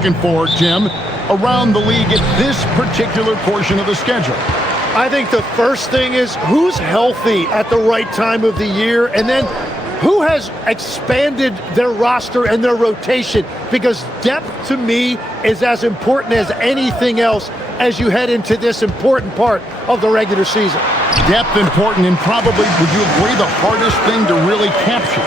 looking for, Jim, around the league at this particular portion of the schedule? I think the first thing is who's healthy at the right time of the year, and then who has expanded their roster and their rotation, because depth to me is as important as anything else as you head into this important part of the regular season. Depth important, and probably, would you agree, the hardest thing to really capture?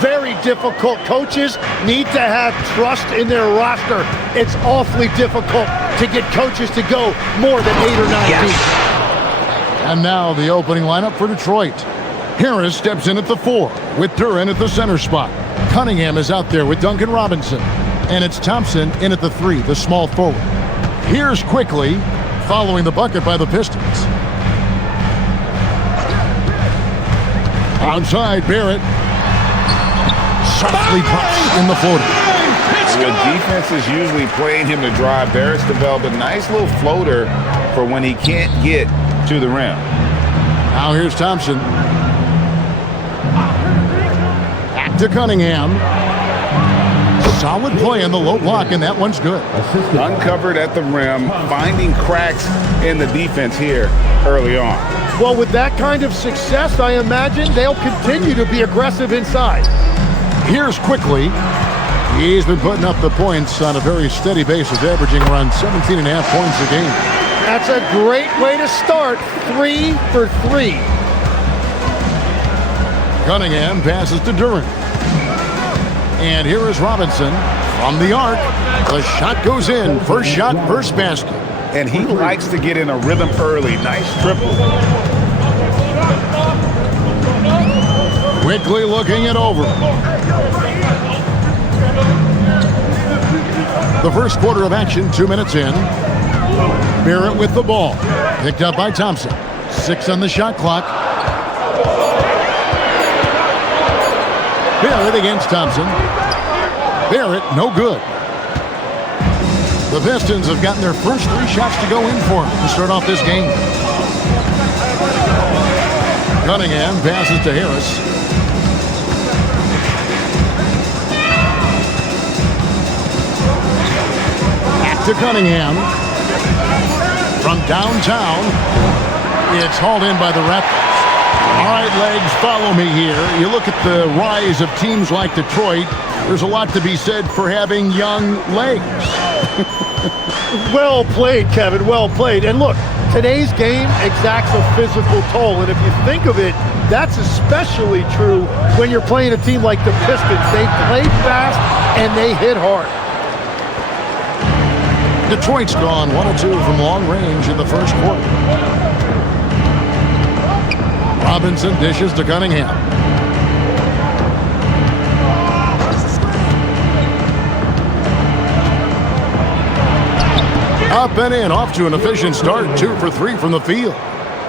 Very difficult. Coaches need to have trust in their roster. It's awfully difficult to get coaches to go more than 8 or 9 deep. And now the opening lineup for Detroit. Harris steps in at the 4 with Duren at the center spot. Cunningham is out there with Duncan Robinson. And it's Thompson in at the 3, the small forward. Here's Quickly following the bucket by the Pistons. Outside, Barrett. Softly puts in the floater. The defense is usually playing him to drive. Barrett's developed a nice little floater for when he can't get to the rim. Now here's Thompson. Back to Cunningham. Solid play in the low block, and that one's good. Uncovered at the rim, finding cracks in the defense here early on. Well, with that kind of success, I imagine they'll continue to be aggressive inside. Here's Quickly. He's been putting up the points on a very steady basis, averaging around 17.5 points a game. That's a great way to start. 3 for 3. Cunningham passes to Duren. And here is Robinson from the arc. The shot goes in. First shot, first basket. And he likes to get in a rhythm early. Nice triple. Quickly looking it over. The first quarter of action, 2 minutes in. Barrett with the ball. Picked up by Thompson. 6 on the shot clock. Barrett against Thompson. Barrett, no good. The Pistons have gotten their first 3 shots to go in for him to start off this game. Cunningham passes to Harris. Back to Cunningham. From downtown, it's hauled in by the Raptors. All right, Legs, follow me here. You look at the rise of teams like Detroit, there's a lot to be said for having young legs. Well played, Kevin, well played. And look, today's game exacts a physical toll, and if you think of it, that's especially true when you're playing a team like the Pistons. They play fast and they hit hard. Detroit's gone 1 of 2 from long range in the first quarter. Robinson dishes to Cunningham. Up and in, off to an efficient start. 2 for 3 from the field.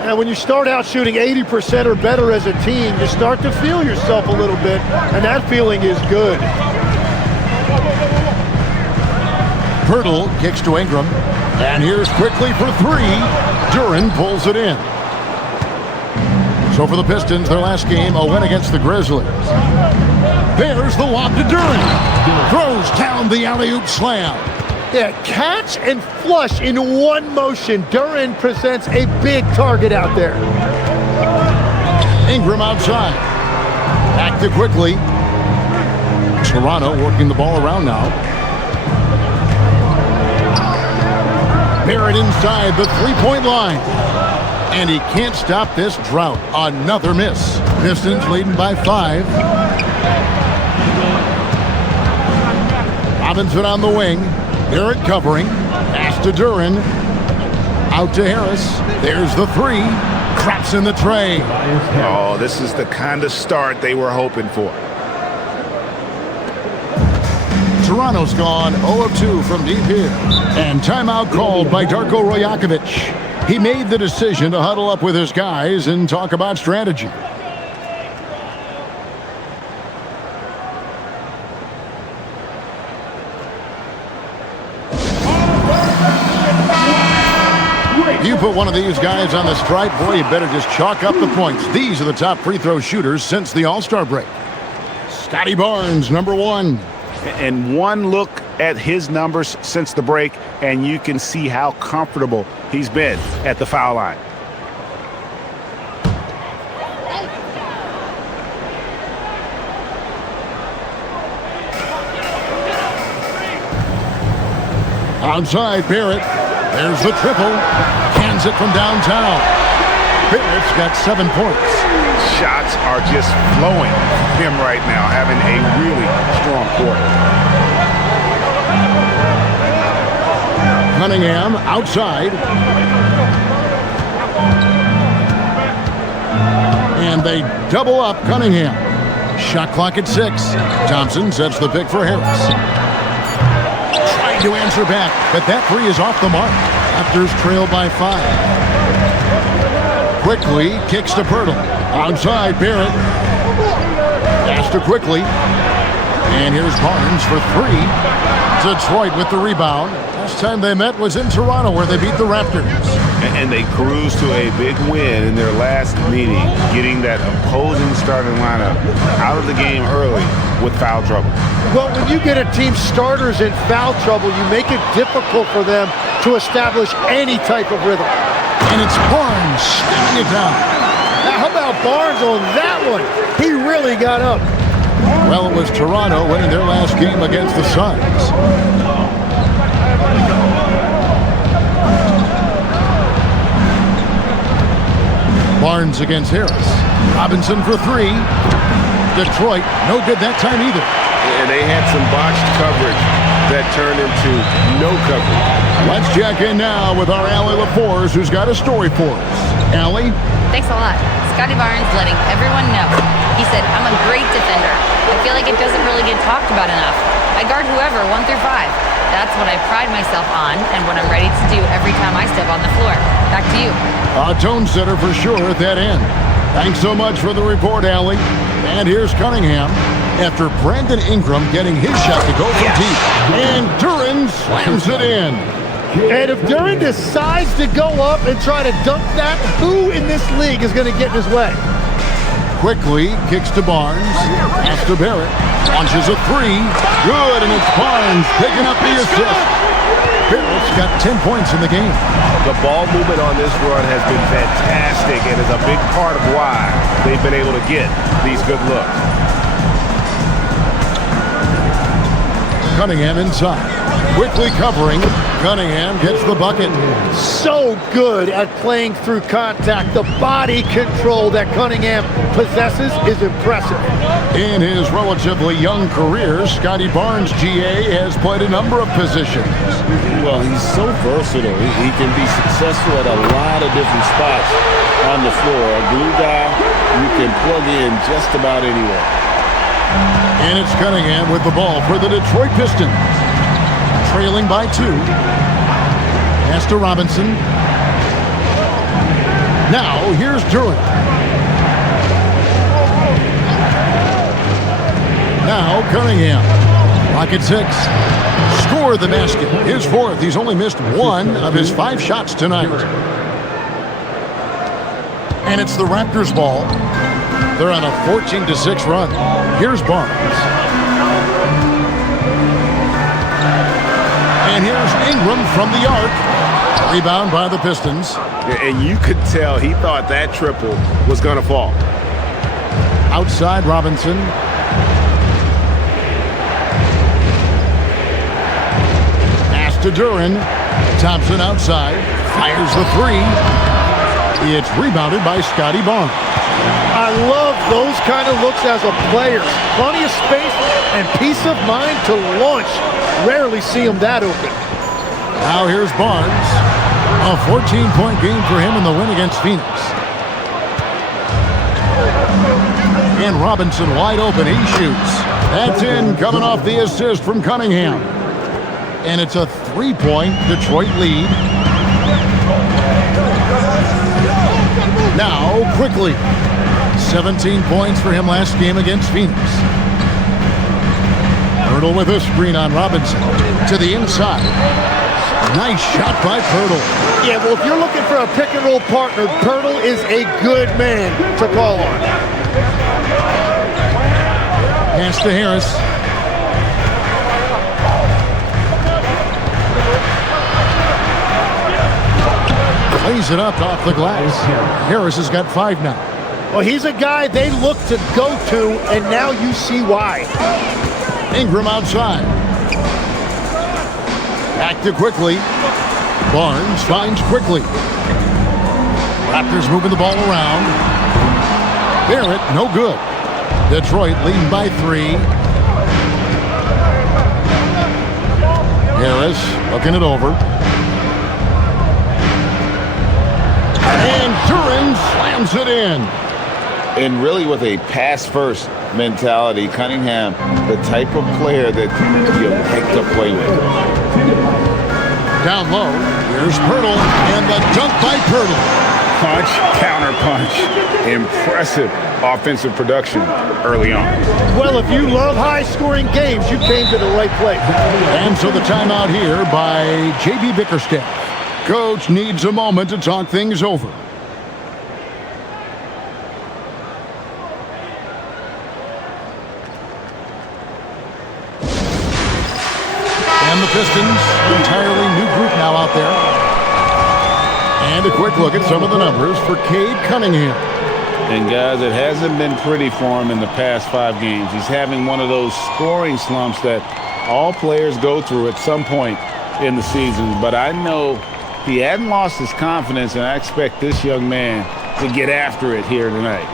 And when you start out shooting 80% or better as a team, you start to feel yourself a little bit, and that feeling is good. Pirtle kicks to Ingram. And here's Quickly for 3. Duren pulls it in. So for the Pistons, their last game, a win against the Grizzlies. There's the lob to Duren. Throws down the alley-oop slam. Yeah, catch and flush in one motion. Duren presents a big target out there. Ingram outside. Back to Quickly. Toronto working the ball around now. Barrett inside the three-point line. And he can't stop this drought. Another miss. Pistons leading by 5. Robinson on the wing. Barrett covering. Pass to Duren. Out to Harris. There's the 3. Craps in the tray. Oh, this is the kind of start they were hoping for. Toronto's gone 0 of 2 from deep here. And timeout called by Darko Rajakovic. He made the decision to huddle up with his guys and talk about strategy. You put one of these guys on the stripe, boy, you better just chalk up the points. These are the top free throw shooters since the All-Star break. Scotty Barnes, number 1. And one look at his numbers since the break, and you can see how comfortable he's been at the foul line. Outside, Barrett. There's the triple. Cans it from downtown. Barrett's got 7 points. Shots are just flowing from him right now, having a really strong quarter. Cunningham outside. And they double up Cunningham. Shot clock at 6. Thompson sets the pick for Harris. Trying to answer back, but that three is off the mark. Raptors trail by 5. Quickly kicks to Pirtle. Outside, Barrett. Pass to Quickly. And here's Barnes for 3. Detroit with the rebound. Last time they met was in Toronto, where they beat the Raptors. And they cruised to a big win in their last meeting, getting that opposing starting lineup out of the game early with foul trouble. Well, when you get a team's starters in foul trouble, you make it difficult for them to establish any type of rhythm. And it's Barnes stemming it down. Now, how about Barnes on that one? He really got up. Well, it was Toronto winning their last game against the Suns. Barnes against Harris. Robinson for 3. Detroit, no good that time either. And they had some botched coverage that turned into no coverage. Let's check in now with our Allie LaForce, who's got a story for us. Allie? Thanks a lot. Scotty Barnes letting everyone know. He said, I'm a great defender. I feel like it doesn't really get talked about enough. I guard whoever, 1 through 5. That's what I pride myself on and what I'm ready to do every time I step on the floor. Back to you. A tone setter for sure at that end. Thanks so much for the report, Allie. And here's Cunningham after Brandon Ingram getting his shot to go from deep. And Duran slams it in. And if Duran decides to go up and try to dunk that, who in this league is going to get in his way? Quickly kicks to Barnes. Pass to Barrett. Launches a 3. Good, and it's Barnes picking up the assist. Barrett's got 10 points in the game. The ball movement on this run has been fantastic and is a big part of why they've been able to get these good looks. Cunningham inside. Quickly covering. Cunningham gets the bucket. So good at playing through contact. The body control that Cunningham possesses is impressive. In his relatively young career, Scotty Barnes, GA, has played a number of positions. Well, he's so versatile. He can be successful at a lot of different spots on the floor. A glue guy you can plug in just about anywhere. And it's Cunningham with the ball for the Detroit Pistons. Trailing by 2. Pass to Robinson. Now, here's Duran. Now, Cunningham. Pocket 6. Score the basket. His 4th. He's only missed 1 of his 5 shots tonight. And it's the Raptors' ball. They're on a 14-6 run. Here's Barnes. And here's Ingram from the arc. Rebound by the Pistons. And you could tell he thought that triple was going to fall. Outside Robinson. Pass to Duran. Thompson outside. Fires the 3. It's rebounded by Scotty Barnes. I love those kind of looks as a player. Plenty of space and peace of mind to launch. Rarely see him that open. Now here's Barnes. A 14-point game for him in the win against Phoenix. And Robinson wide open. He shoots. That's in, coming off the assist from Cunningham. And it's a 3-point Detroit lead. Now, quickly. 17 points for him last game against Phoenix. Pirtle with a screen on Robinson. To the inside. Nice shot by Pirtle. Yeah, well, if you're looking for a pick-and-roll partner, Pirtle is a good man to call on. Pass to Harris. lays it up off the glass. Harris has got 5 now. Well, he's a guy they look to go to, and now you see why. Ingram outside. Back to quickly. Barnes finds quickly. Raptors moving the ball around. Barrett, no good. Detroit leading by 3. Harris looking it over. And Duran slams it in. And really with a pass-first mentality, Cunningham, the type of player that you like to play with. Down low, here's Pirtle, and the dunk by Pirtle. Punch, counter punch. Impressive offensive production early on. Well, if you love high-scoring games, you came to the right place. And so the timeout here by J.B. Bickerstaff. Coach needs a moment to talk things over. And the Pistons, entirely new group now out there. And a quick look at some of the numbers for Cade Cunningham. And guys, it hasn't been pretty for him in the past 5 games. He's having one of those scoring slumps that all players go through at some point in the season. But I know he hadn't lost his confidence, and I expect this young man to get after it here tonight.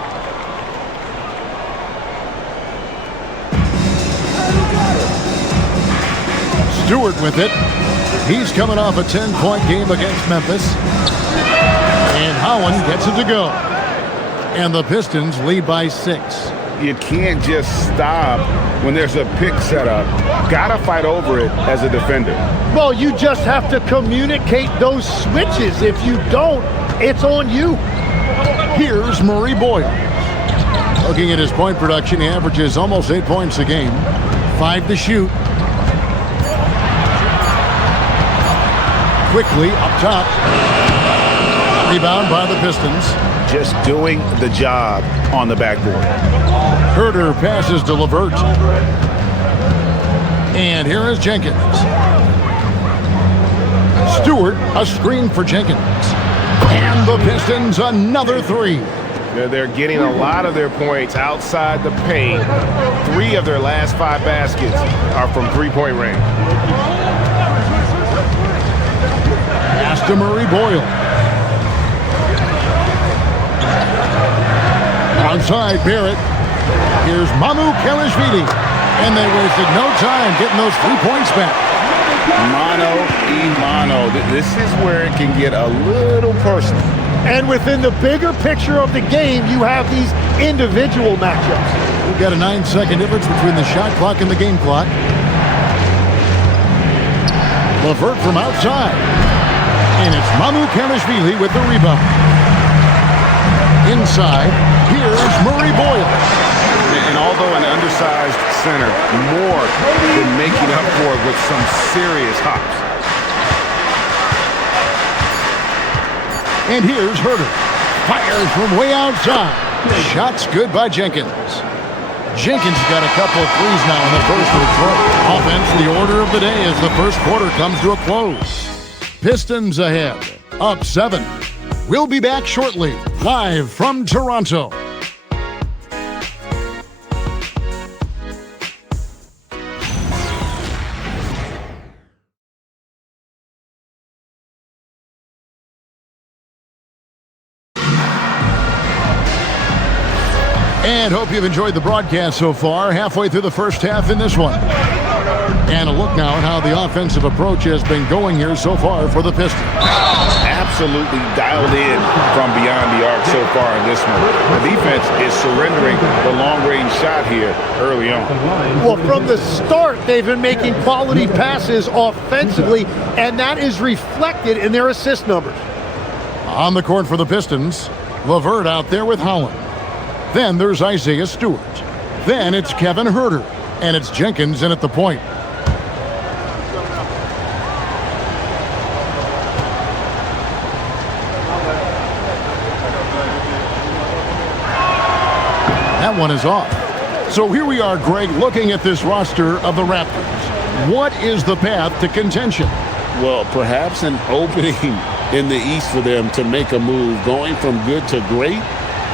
Stewart with it. He's coming off a 10-point game against Memphis. And Howland gets it to go. And the Pistons lead by 6. You can't just stop when there's a pick set up. Gotta fight over it as a defender. Well, you just have to communicate those switches. If you don't, it's on you. Here's Murray Boyle. Looking at his point production, he averages almost 8 points a game. 5 to shoot. Quickly up top. Rebound by the Pistons. Just doing the job on the backboard. Herter passes to LeVert. And here is Jenkins. Stewart, a screen for Jenkins. And the Pistons, another 3. They're getting a lot of their points outside the paint. 3 of their last 5 baskets are from three-point range. Pass to Murray Boyle. Outside Barrett. Here's Mamu Kelishvili. And they wasted no time getting those 3 points back. Mano y mano. This is where it can get a little personal. And within the bigger picture of the game, you have these individual matchups. We've got a 9-second difference between the shot clock and the game clock. LeVert from outside. And it's Mamu Kelishvili with the rebound. Inside, here's Murray Boyle. And although an undersized center, more than making up for it with some serious hops. And here's Herter. Fires from way outside. Shots good by Jenkins. Jenkins got a couple of threes now in the first for Detroit. Offense, the order of the day as the first quarter comes to a close. Pistons ahead, up 7. We'll be back shortly, live from Toronto. And hope you've enjoyed the broadcast so far, halfway through the first half in this one. And a look now at how the offensive approach has been going here so far for the Pistons. Absolutely dialed in from beyond the arc so far in this one. The defense is surrendering the long-range shot here early on. Well, from the start, they've been making quality passes offensively, and that is reflected in their assist numbers. On the court for the Pistons, LeVert out there with Howland. Then there's Isaiah Stewart. Then it's Kevin Herter. And it's Jenkins in at the point. That one is off. So here we are, Greg, looking at this roster of the Raptors. What is the path to contention? Well, perhaps an opening in the East for them to make a move. Going from good to great,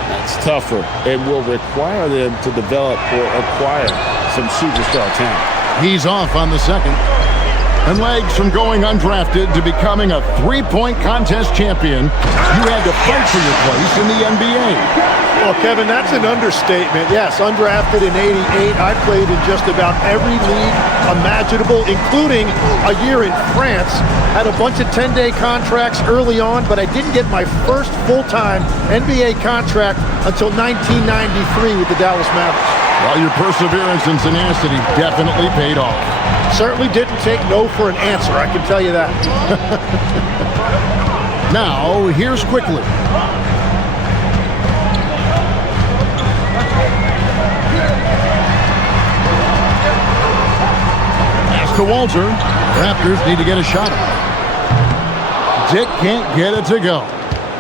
that's tougher and will require them to develop or acquire some superstar talent. He's off on the second. And legs from going undrafted to becoming a three-point contest champion, you had to fight for your place in the NBA. Well, Kevin, that's an understatement. Yes, undrafted in '88. I played in just about every league imaginable, including a year in France. Had a bunch of 10-day contracts early on, but I didn't get my first full-time NBA contract until 1993 with the Dallas Mavericks. Well, your perseverance and tenacity definitely paid off. Certainly didn't take no for an answer, I can tell you that. Now, here's Quickly. Pass to Walter. Raptors need to get a shot. Dick can't get it to go.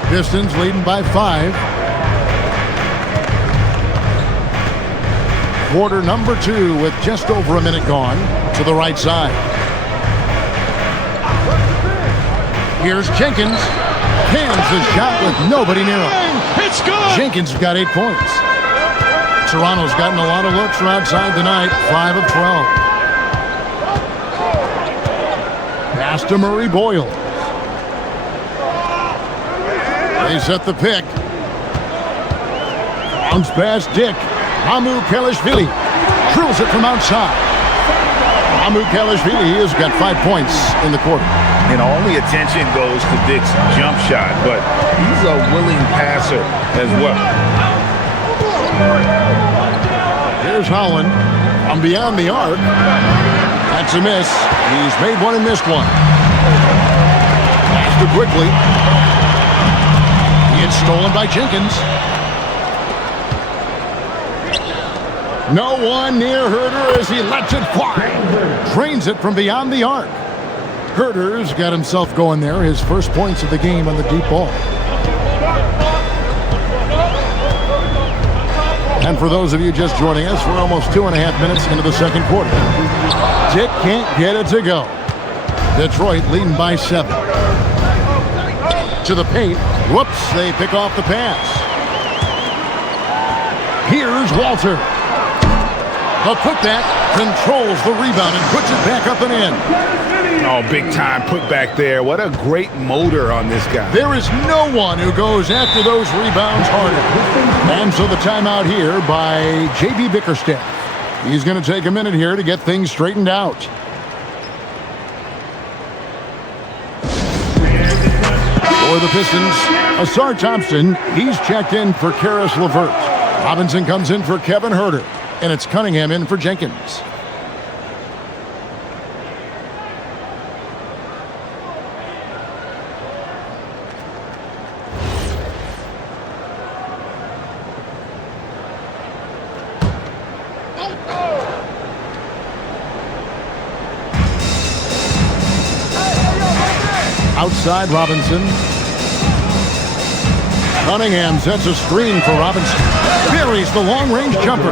Pistons leading by 5. Quarter number 2 with just over a minute gone to the right side. Here's Jenkins. Cans the shot with nobody near him. It's good! Jenkins got 8 points. Toronto's gotten a lot of looks from outside tonight, 5 of 12. Pass to Murray Boyle. They set the pick. Bounce past Dick. Mamu Kelishvili drills it from outside. Mamu Kelishvili has got 5 points in the quarter. And all the attention goes to Dick's jump shot, but he's a willing passer as well. Here's Holland from beyond the arc. That's a miss. He's made one and missed one. Pass to Quickly. It's stolen by Jenkins. No one near Herter as he lets it fly. Drains it from beyond the arc. Herter's got himself going there. His first points of the game on the deep ball. And for those of you just joining us, we're almost 2.5 minutes into the second quarter. Dick can't get it to go. Detroit leading by 7. To the paint. Whoops, they pick off the pass. Here's Walter. The putback controls the rebound and puts it back up and in. Oh, big time putback there. What a great motor on this guy. There is no one who goes after those rebounds harder. And so the timeout here by J.B. Bickerstaff. He's going to take a minute here to get things straightened out. For the Pistons, Asar Thompson, he's checked in for Karis LeVert. Robinson comes in for Kevin Herter. And it's Cunningham in for Jenkins. Outside Robinson. Cunningham sets a screen for Robinson. Buries the long-range jumper.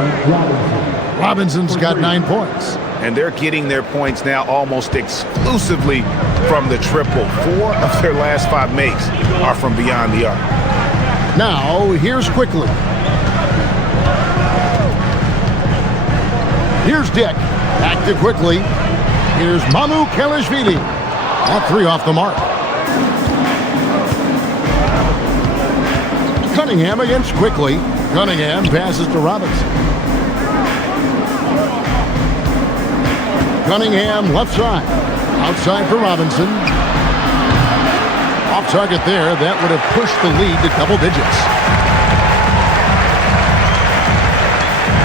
Robinson's got 9 points. And they're getting their points now almost exclusively from the triple. 4 of their last 5 makes are from beyond the arc. Now, here's Quickly. Here's Dick. Back to Quickly. Here's Mamu Kelishvili. That 3 off the mark. Cunningham against Quickly. Cunningham passes to Robinson. Cunningham left side. Outside for Robinson. Off target there. That would have pushed the lead to double digits.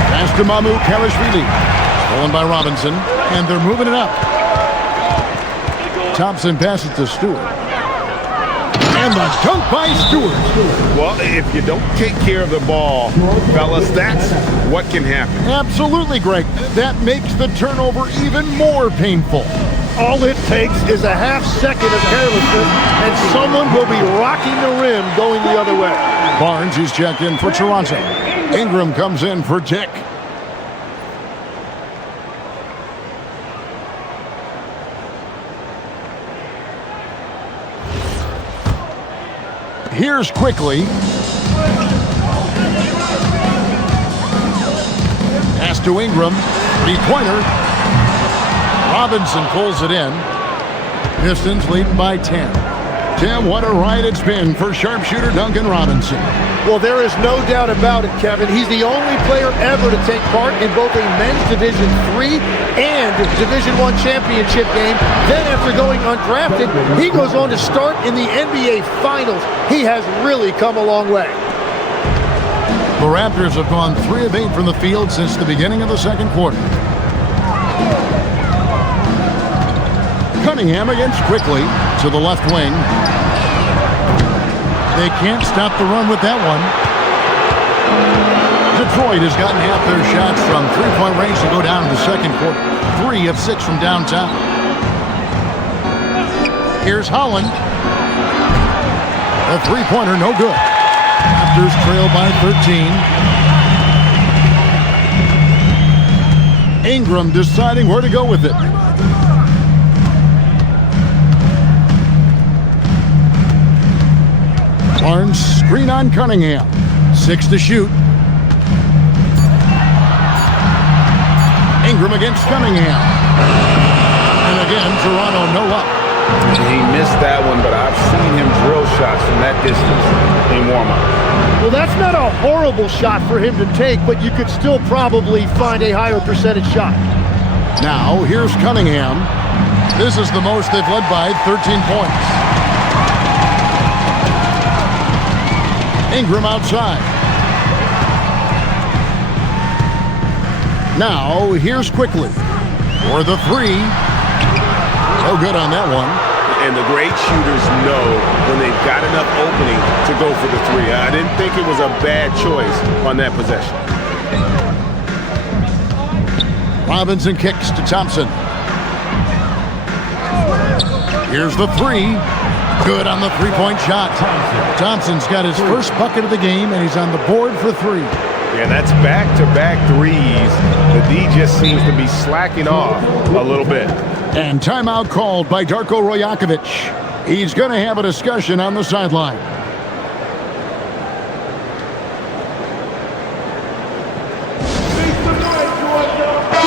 Pass to Mamu Kelishvili. Stolen by Robinson. And they're moving it up. Thompson passes to Stewart. And the dunk by Stewart. Well, if you don't take care of the ball, fellas, that's what can happen. Absolutely, Greg. That makes the turnover even more painful. All it takes is a half second of carelessness, and someone will be rocking the rim going the other way. Barnes is checked in for Toronto. Ingram comes in for Dick. Here's quickly. Pass to Ingram. Three-pointer. Robinson pulls it in. Pistons leading by 10. Tim, what a ride it's been for sharpshooter Duncan Robinson. Well, there is no doubt about it, Kevin. He's the only player ever to take part in both a men's Division III and Division I championship game. Then after going undrafted, he goes on to start in the NBA Finals. He has really come a long way. The Raptors have gone 3 of 8 from the field since the beginning of the second quarter. Cunningham against Quickly to the left wing. They can't stop the run with that one. Detroit has gotten half their shots from three-point range to go down in the second quarter. 3 of 6 from downtown. Here's Holland. A three-pointer, no good. Raptors trail by 13. Ingram deciding where to go with it. Barnes, screen on Cunningham. 6 to shoot. Ingram against Cunningham. And again, Toronto no luck. He missed that one, but I've seen him drill shots from that distance in warm-up. Well, that's not a horrible shot for him to take, but you could still probably find a higher percentage shot. Now, here's Cunningham. This is the most they've led by, 13 points. Ingram outside. Now, here's Quickly for the 3. No good on that one. And the great shooters know when they've got enough opening to go for the 3. I didn't think it was a bad choice on that possession. Robinson kicks to Thompson. Here's the 3. Good on the three-point shot. Thompson's got his first bucket of the game, and he's on the board for 3. Yeah, that's back-to-back threes. The D just seems to be slacking off a little bit. And timeout called by Darko Rajakovic. He's going to have a discussion on the sideline.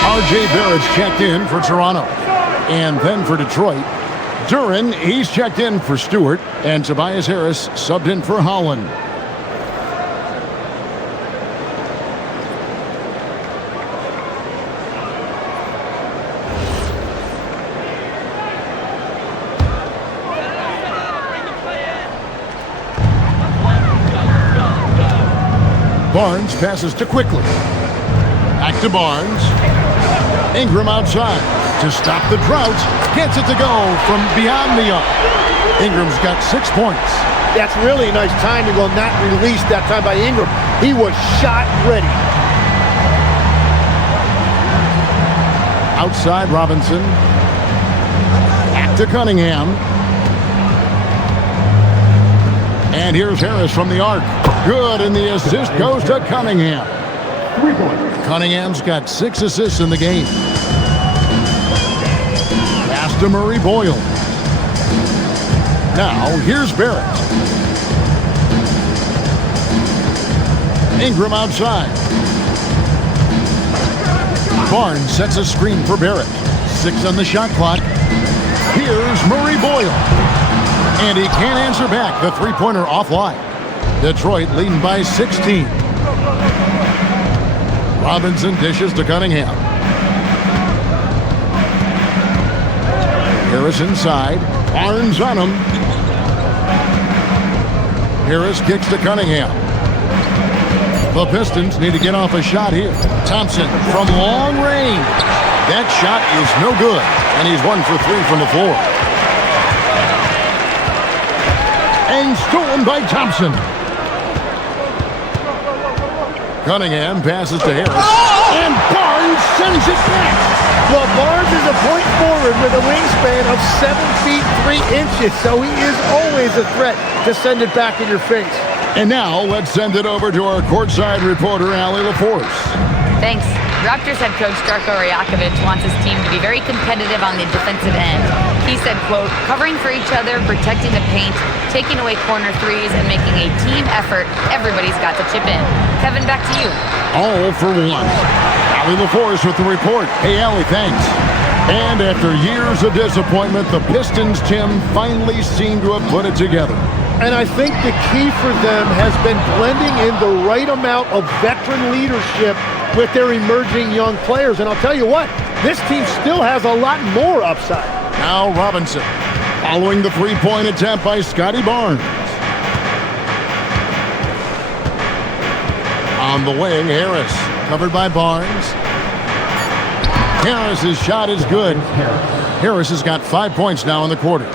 R.J. Barrett's checked in for Toronto. And then for Detroit, Duran, he's checked in for Stewart. And Tobias Harris subbed in for Holland. Barnes passes to Quickly. Back to Barnes. Ingram outside to stop the drought. Gets it to go from beyond the arc. Ingram's got 6 points. That's really nice timing on that release that time by Ingram. He was shot ready. Outside Robinson. Back to Cunningham. And here's Harris from the arc. Good, and the assist goes to Cunningham. 3 points. Cunningham's got 6 assists in the game. Pass to Murray Boyle. Now, here's Barrett. Ingram outside. Barnes sets a screen for Barrett. 6 on the shot clock. Here's Murray Boyle. And he can't answer back. The three-pointer offline. Detroit leading by 16. Robinson dishes to Cunningham. Harris inside. Barnes on him. Harris kicks to Cunningham. The Pistons need to get off a shot here. Thompson from long range. That shot is no good. And he's 1 for 3 from the floor. And stolen by Thompson. Cunningham passes to Harris. And Barnes sends it back. Well, Barnes is a point forward with a wingspan of 7 feet 3 inches, so he is always a threat to send it back in your face. And now let's send it over to our courtside reporter, Allie LaForce. Thanks. Raptors head coach Darko Rajakovic wants his team to be very competitive on the defensive end. He said, quote, covering for each other, protecting the paint, taking away corner threes, and making a team effort. Everybody's got to chip in. Kevin, back to you. All for one. Allie LaForce with the report. Hey, Allie, thanks. And after years of disappointment, the Pistons, Tim, finally seem to have put it together. And I think the key for them has been blending in the right amount of veteran leadership with their emerging young players. And I'll tell you what, this team still has a lot more upside. Now Robinson, following the three-point attempt by Scotty Barnes. On the wing, Harris, covered by Barnes. Harris's shot is good. Harris has got 5 points now in the quarter.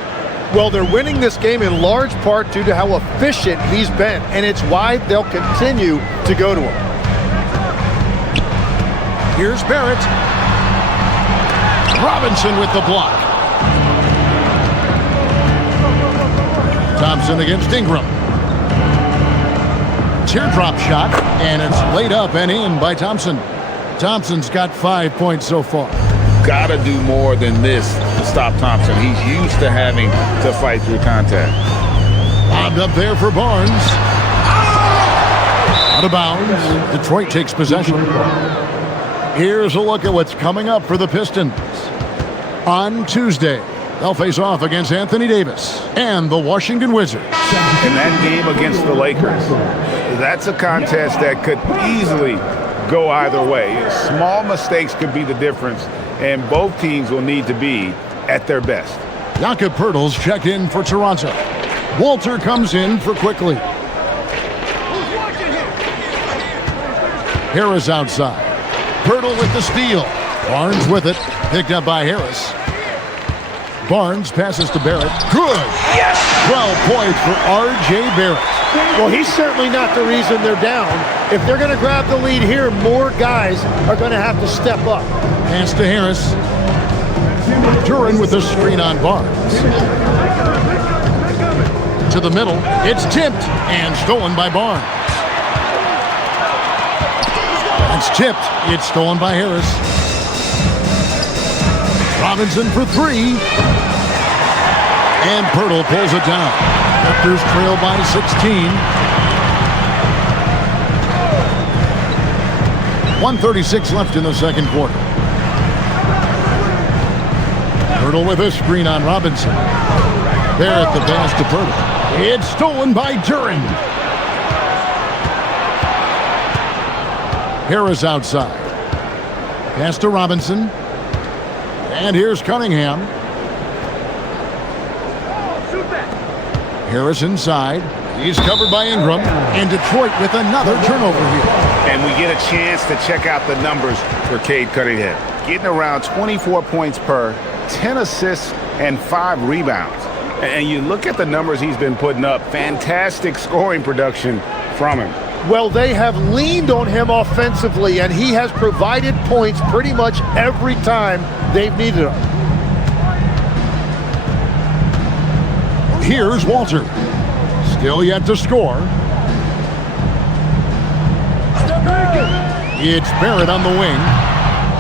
Well, they're winning this game in large part due to how efficient he's been, and it's why they'll continue to go to him. Here's Barrett. Robinson with the block. Thompson against Ingram. Teardrop shot, and it's laid up and in by Thompson. Thompson's got 5 points so far. Gotta do more than this to stop Thompson. He's used to having to fight through contact. Lobbed up there for Barnes. Out of bounds. Detroit takes possession. Here's a look at what's coming up for the Pistons. On Tuesday, they'll face off against Anthony Davis and the Washington Wizards. In that game against the Lakers, that's a contest that could easily go either way. Small mistakes could be the difference, and both teams will need to be at their best. Jakob Poeltl's checked in for Toronto. Walter comes in for Quickly. Harris outside. Poeltl with the steal. Barnes with it. Picked up by Harris. Barnes passes to Barrett. Good. Yes. 12 points for R.J. Barrett. Well, he's certainly not the reason they're down. If they're going to grab the lead here, more guys are going to have to step up. Pass to Harris. Duran with the screen on Barnes. To the middle. It's tipped and stolen by Barnes. It's tipped. It's stolen by Harris. Robinson for three. And Poeltl pulls it down. Raptors trail by 16. 1:36 left in the second quarter. Poeltl with a screen on Robinson. Barrett the pass to Poeltl. It's stolen by Duran. Harris outside. Pass to Robinson. And here's Cunningham. Harris inside. He's covered by Ingram. And Detroit with another turnover here. And we get a chance to check out the numbers for Cade Cunningham. Getting around 24 points per, 10 assists, and 5 rebounds. And you look at the numbers he's been putting up. Fantastic scoring production from him. Well, they have leaned on him offensively, and he has provided points pretty much every time they've needed him. Here's Walter. Still yet to score. It's Barrett on the wing.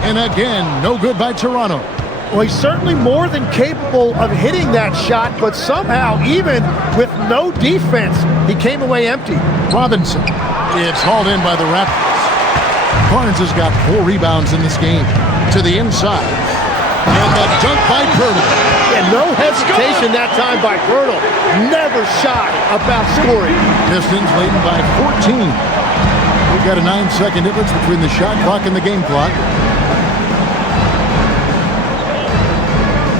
And again, no good by Toronto. Well, he's certainly more than capable of hitting that shot, but somehow, even with no defense, he came away empty. Robinson. It's hauled in by the Raptors. Barnes has got 4 rebounds in this game. To the inside. And the dunk by Poeltl. And no hesitation that time by Poeltl. Never shy about scoring. Pistons leading by 14. We've got a 9-second difference between the shot clock and the game clock.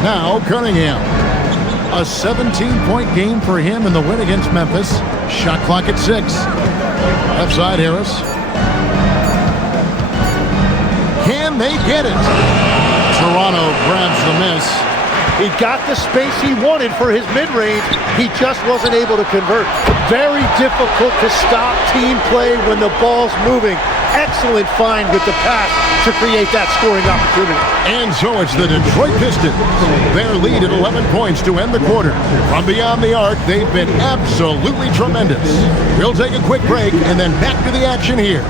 Now Cunningham. A 17-point game for him in the win against Memphis. Shot clock at 6. Left side Harris. Can they get it? Toronto grabs the miss. He got the space he wanted for his mid-range. He just wasn't able to convert. Very difficult to stop team play when the ball's moving. Excellent find with the pass to create that scoring opportunity. And so it's the Detroit Pistons. Their lead at 11 points to end the quarter. From beyond the arc, they've been absolutely tremendous. We'll take a quick break and then back to the action here.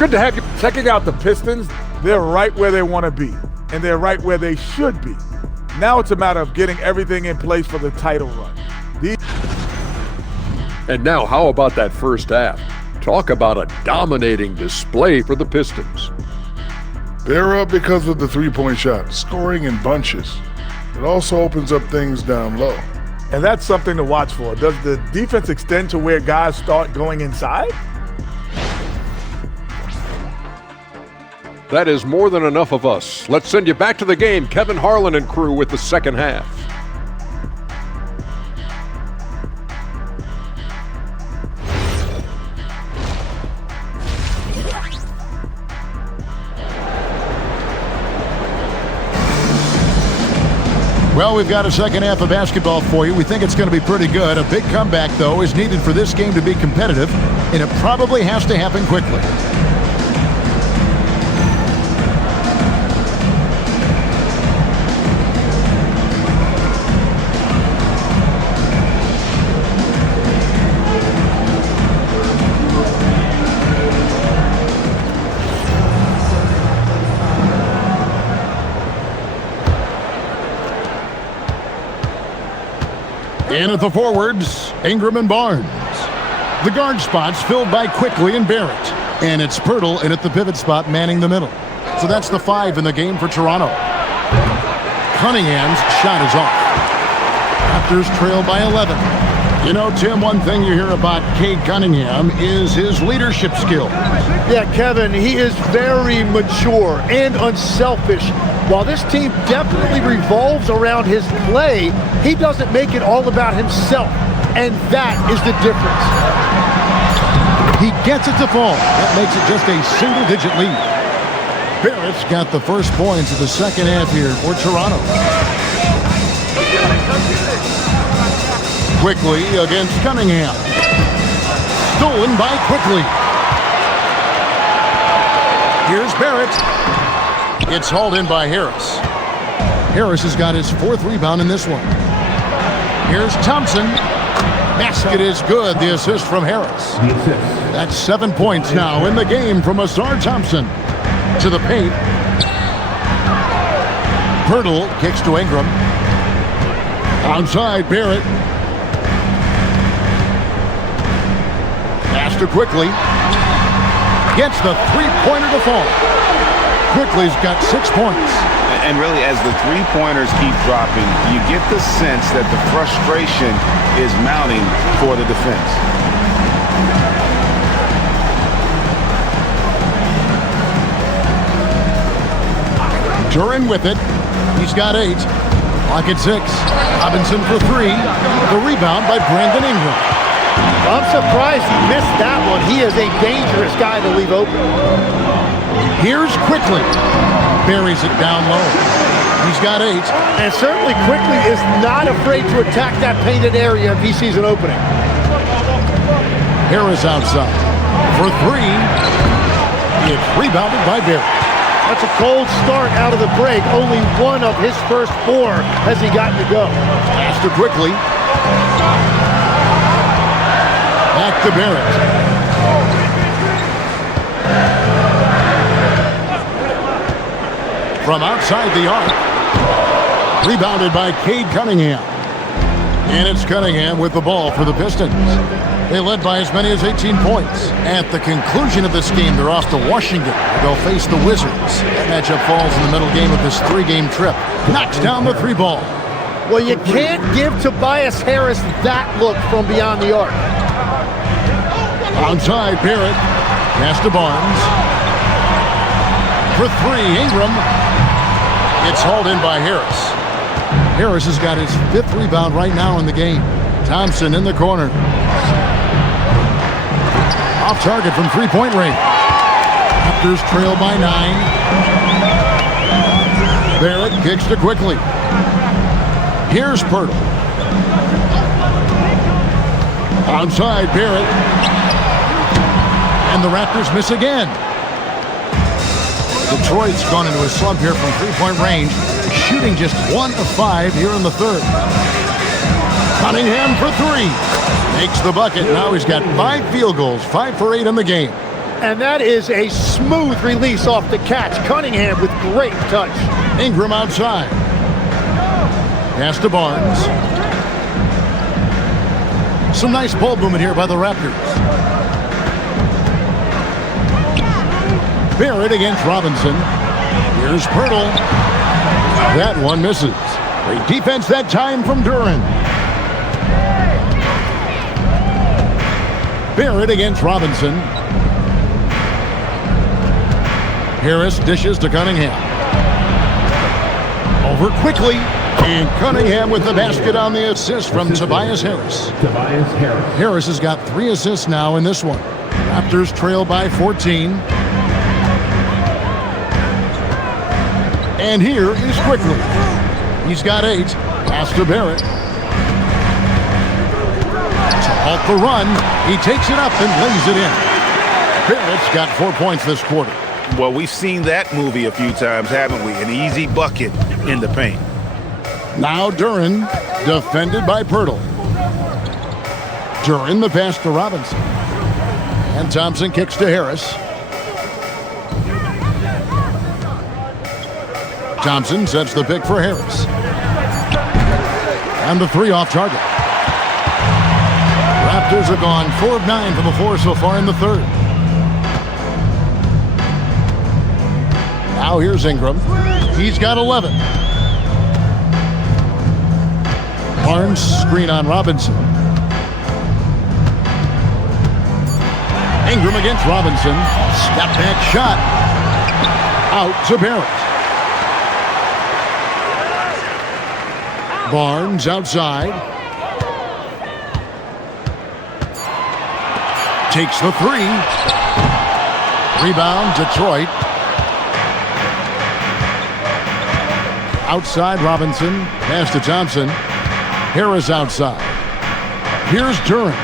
Good to have you. Checking out the Pistons, they're right where they want to be, and they're right where they should be. Now it's a matter of getting everything in place for the title run. And now, how about that first half? Talk about a dominating display for the Pistons. They're up because of the three-point shot, scoring in bunches. It also opens up things down low. And that's something to watch for. Does the defense extend to where guys start going inside? That is more than enough of us. Let's send you back to the game. Kevin Harlan and crew with the second half. Well, we've got a second half of basketball for you. We think it's going to be pretty good. A big comeback, though, is needed for this game to be competitive, and it probably has to happen quickly. In at the forwards, Ingram and Barnes. The guard spots filled by Quickly and Barrett. And it's Pirtle in at the pivot spot manning the middle. So that's the 5 in the game for Toronto. Cunningham's shot is off. Raptors trail by 11. You know, Tim, one thing you hear about Cade Cunningham is his leadership skills. Yeah, Kevin, he is very mature and unselfish. While this team definitely revolves around his play, he doesn't make it all about himself, and that is the difference. He gets it to fall. That makes it just a single-digit lead. Barrett's got the first points of the second half here for Toronto. Quickly against Cunningham. Stolen by Quickly. Here's Barrett. It's hauled in by Harris. Harris has got his 4th rebound in this one. Here's Thompson. Basket is good. The assist from Harris. That's 7 points now in the game from Asar Thompson. To the paint. Pirtle kicks to Ingram. Outside Barrett. Pass to Quickly. Gets the three-pointer to fall. Quickly's got 6 points. And really, as the three-pointers keep dropping, you get the sense that the frustration is mounting for the defense. Duran with it. He's got 8. Lock at 6. Robinson for 3. The rebound by Brandon Ingram. I'm surprised he missed that one. He is a dangerous guy to leave open. Here's Quickly. Buries it down low. He's got 8. And certainly Quickly is not afraid to attack that painted area if he sees an opening. Harris outside. For 3. It's rebounded by Barrett. That's a cold start out of the break. Only one of his first 4 has he gotten to go. Pass to Quickly. Back to Barrett. From outside the arc. Rebounded by Cade Cunningham. And it's Cunningham with the ball for the Pistons. They led by as many as 18 points. At the conclusion of this game, they're off to Washington. They'll face the Wizards. That matchup falls in the middle game of this 3-game trip. Knocks down the 3 ball. Well, you can't give Tobias Harris that look from beyond the arc. Outside, Barrett. Pass to Barnes. For 3, Ingram. It's hauled in by Harris. Harris has got his 5th rebound right now in the game. Thompson in the corner. Off target from 3-point range. Raptors trail by 9. Barrett kicks to Quickly. Here's Pirtle. Outside, Barrett. And the Raptors miss again. Detroit's gone into a slump here from 3-point range, shooting just 1 of 5 here in the 3rd. Cunningham for 3. Makes the bucket. Now he's got 5 field goals, 5 for 8 in the game. And that is a smooth release off the catch. Cunningham with great touch. Ingram outside. Pass to Barnes. Some nice ball movement here by the Raptors. Barrett against Robinson. Here's Pirtle. That one misses. Great defense that time from Duren. Barrett against Robinson. Harris dishes to Cunningham. Over quickly. And Cunningham with the basket on the assist from Tobias Harris. Harris has got 3 assists now in this one. Raptors trail by 14. And here is Quickly. He's got 8. Pass to Barrett. To halt the run. He takes it up and lays it in. Barrett's got 4 points this quarter. Well, we've seen that movie a few times, haven't we? An easy bucket in the paint. Now Duren, defended by Pirtle. Duren the pass to Robinson. And Thompson kicks to Harris. Thompson sets the pick for Harris. And the 3 off target. Raptors have gone 4 of 9 from the floor so far in the third. Now here's Ingram. He's got 11. Barnes screen on Robinson. Ingram against Robinson. Step back shot. Out to Barrett. Barnes outside. Takes the 3. Rebound, Detroit. Outside Robinson. Pass to Thompson. Harris outside. Here's Duren.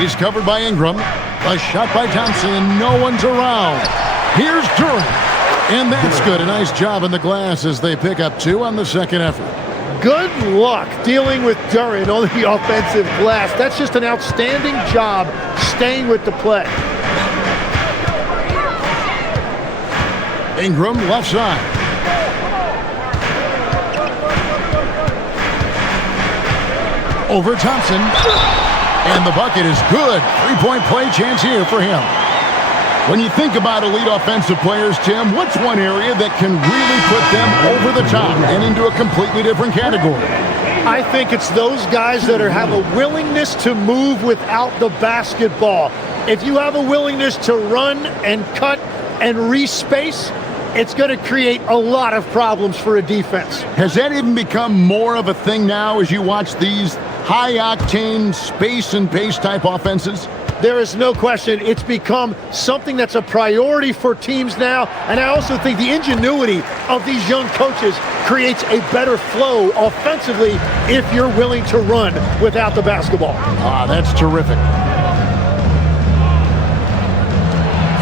He's covered by Ingram. A shot by Thompson, and no one's around. Here's Duren. And that's good. A nice job in the glass as they pick up 2 on the second effort. Good luck dealing with Duren on the offensive glass. That's just an outstanding job staying with the play. Ingram left side. Over Thompson. And the bucket is good. 3-point play chance here for him. When you think about elite offensive players, Tim, what's one area that can really put them over the top and into a completely different category? I think it's those guys that have a willingness to move without the basketball. If you have a willingness to run and cut and respace, it's going to create a lot of problems for a defense. Has that even become more of a thing now as you watch these high-octane space and pace type offenses? There is no question. It's become something that's a priority for teams now. And I also think the ingenuity of these young coaches creates a better flow offensively if you're willing to run without the basketball. That's terrific.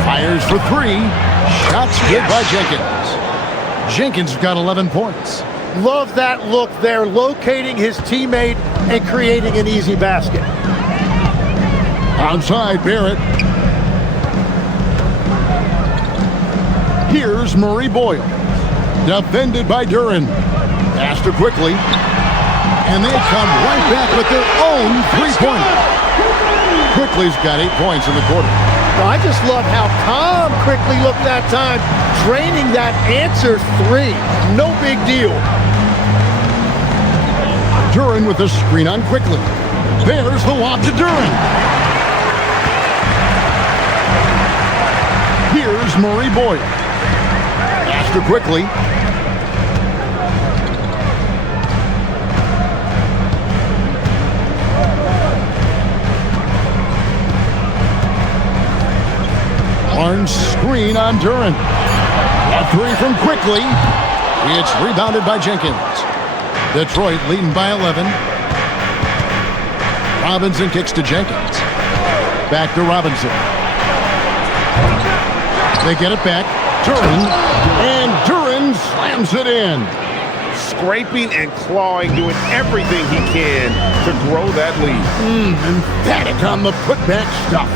Fires for 3. Shots good by Jenkins. Jenkins got 11 points. Love that look there, locating his teammate and creating an easy basket. Outside Barrett. Here's Murray Boyle. Defended by Duren. Pass to Quickly. And they come right back with their own 3-pointer. Quickly's got 8 points in the quarter. Well, I just love how calm Quickly looked that time, draining that answer 3. No big deal. Duren with the screen on Quickly. There's the lob to Duren. Here's Murray Boyle. Pass to Quickly. Barnes screen on Duren. A 3 from Quickly. It's rebounded by Jenkins. Detroit leading by 11. Robinson kicks to Jenkins. Back to Robinson. They get it back. Duren. And Duren slams it in. Scraping and clawing, doing everything he can to grow that lead. Emphatic on the putback stuff.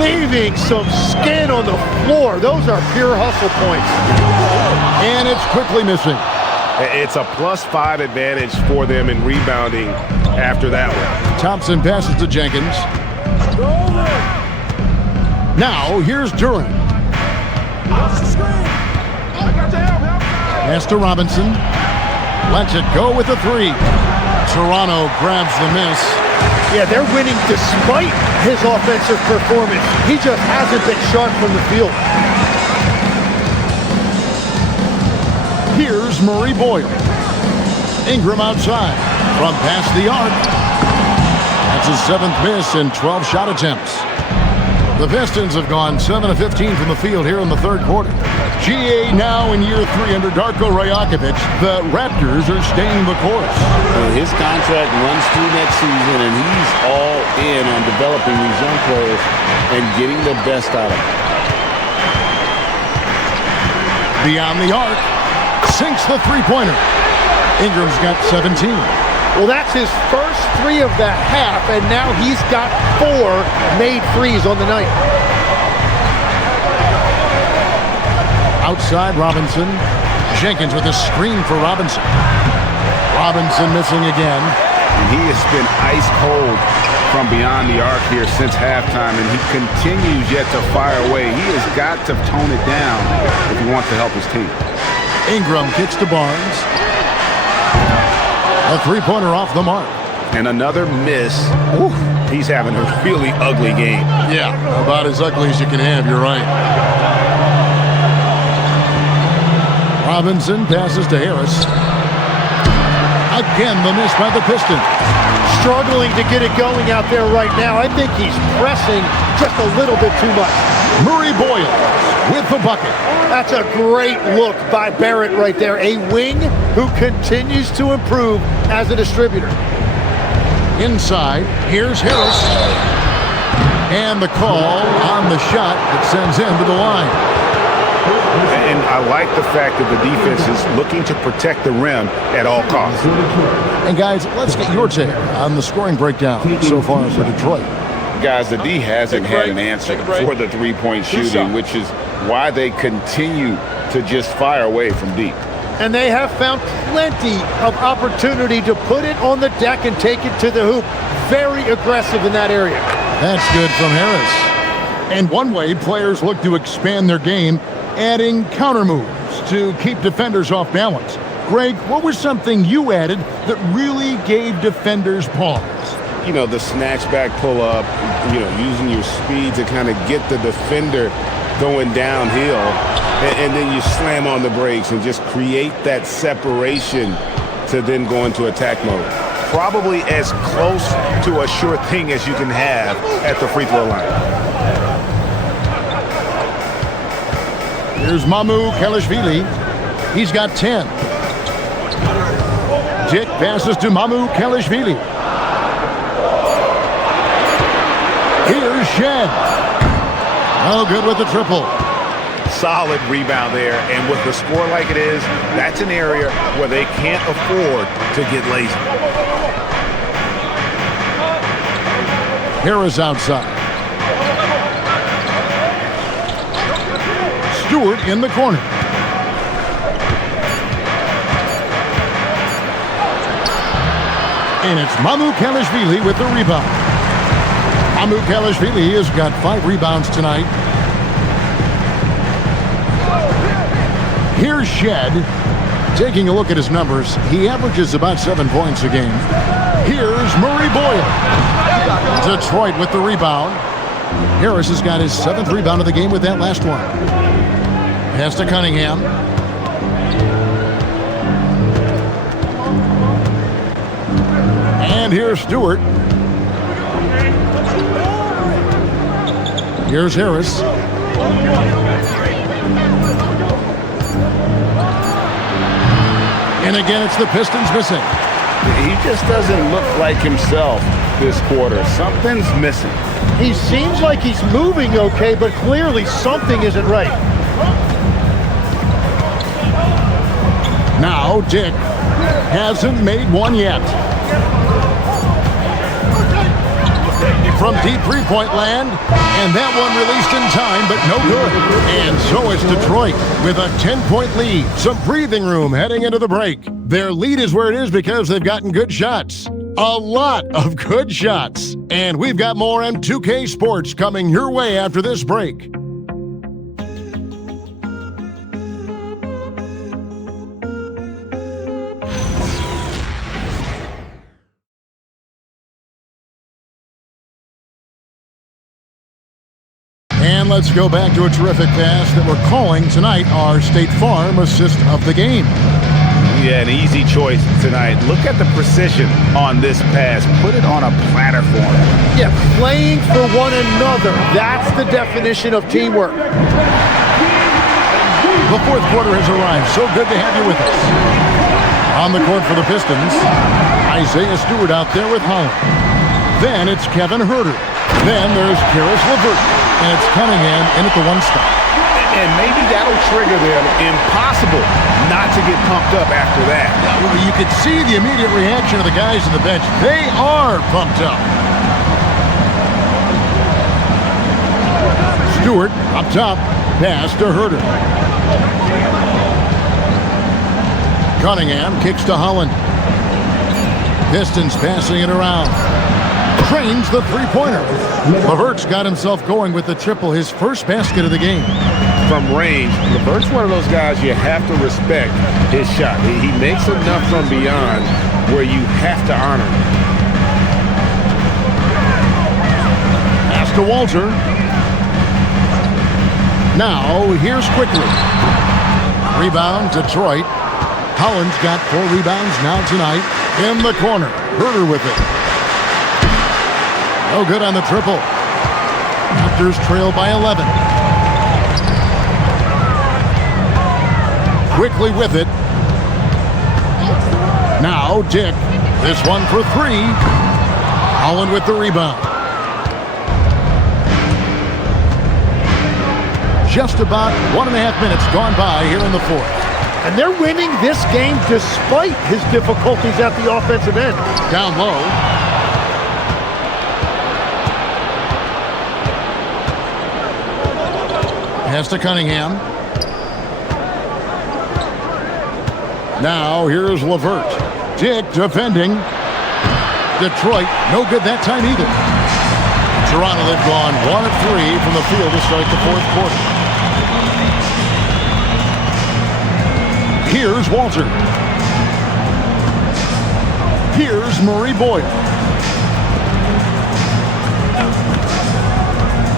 leaving some skin on the floor. Those are pure hustle points. And it's quickly missing. It's a +5 advantage for them in rebounding after that one. Thompson passes to Jenkins. Now, here's Duran. Pass to Robinson. Lets it go with the three. Toronto grabs the miss. Yeah, they're winning despite his offensive performance. He just hasn't been sharp from the field. Here's Murray Boyle. Ingram outside from past the arc. That's his 7th miss in 12 shot attempts. The Pistons have gone 7 of 15 from the field here in the third quarter. GA now in year 3 under Darko Rajakovic. The Raptors are staying the course. His contract runs through next season, and he's all in on developing these young players and getting the best out of them. Beyond the arc. Sinks the three-pointer. Ingram's got 17. Well, that's his first 3 of the half, and now he's got 4 made threes on the night. Outside Robinson. Jenkins with a screen for Robinson. Robinson missing again. He has been ice cold from beyond the arc here since halftime, and he continues yet to fire away. He has got to tone it down if he wants to help his team. Ingram kicks to Barnes. A three-pointer off the mark. And another miss. Ooh, he's having a really ugly game. Yeah, about as ugly as you can have, you're right. Robinson passes to Harris. Again, the miss by the Pistons. Struggling to get it going out there right now. I think he's pressing just a little bit too much. Murray Boyle with the bucket. That's a great look by Barrett right there. A wing who continues to improve as a distributor. Inside, here's Harris. And the call on the shot that sends him to the line. And I like the fact that the defense is looking to protect the rim at all costs. And guys, let's get your take on the scoring breakdown so far for Detroit. Guys, the D hasn't had an answer for the three-point shooting, which is why they continue to just fire away from deep. And they have found plenty of opportunity to put it on the deck and take it to the hoop. Very aggressive in that area. That's good from Harris. And one way players look to expand their game, adding counter moves to keep defenders off balance. Greg, what was something you added that really gave defenders pause? You know, the snatch back pull up, you know, using your speed to kind of get the defender going downhill, and then you slam on the brakes and just create that separation to then go into attack mode. Probably as close to a sure thing as you can have at the free throw line. Here's Mamu Kelishvili. He's got 10. Dick passes to Mamu Kelishvili. Here's Shed. Oh, good with the triple. Solid rebound there, and with the score like it is, that's an area where they can't afford to get lazy. Harris outside. Stewart in the corner. And it's Mamu Kelishvili with the rebound. Mamu Kelishvili has got 5 rebounds tonight. Here's Shed. Taking a look at his numbers, he averages about 7 points a game. Here's Murray Boyle. Detroit with the rebound. Harris has got his 7th rebound of the game with that last one. Pass to Cunningham. And here's Stewart. Here's Harris. And again, it's the Pistons missing. He just doesn't look like himself this quarter. Something's missing. He seems like he's moving okay, but clearly something isn't right. Now Dick hasn't made one yet. from deep three-point land, and that one released in time, but no good. And so it's Detroit with a 10-point lead. Some breathing room heading into the break. Their lead is where it is because they've gotten good shots. A lot of good shots. And we've got more M2K Sports coming your way after this break. And let's go back to a terrific pass that we're calling tonight our State Farm assist of the game. Yeah, an easy choice tonight. Look at the precision on this pass. Put it on a platter for him. Yeah, playing for one another. That's the definition of teamwork. The fourth quarter has arrived. So good to have you with us. On the court for the Pistons, Isaiah Stewart out there with Holland. Then it's Kevin Huerter. Then there's Karis LeVert. And it's Cunningham in at the one stop. And maybe that'll trigger them. Impossible not to get pumped up after that. You could see the immediate reaction of the guys on the bench. They are pumped up. Stewart up top, pass to Huerter. Cunningham kicks to Holland. Pistons passing it around. Trains the three-pointer. LeVert's got himself going with the triple, his first basket of the game. From range, LeVert's one of those guys you have to respect his shot. He makes enough from beyond where you have to honor him. Pass to Walter. Now, here's Quickly. Rebound, Detroit. Holland's got 4 rebounds now tonight. In the corner, Huerter with it. No good on the triple. Raptors trail by 11. Quickly with it. Now Dick. This one for 3. Holland with the rebound. Just about 1.5 minutes gone by here in the fourth. And they're winning this game despite his difficulties at the offensive end. Down low. Pass to Cunningham. Now here's LeVert. Dick defending. Detroit, no good that time either. Toronto, they've gone 1 of 3 from the field to start the fourth quarter. Here's Walter. Here's Murray Boyle.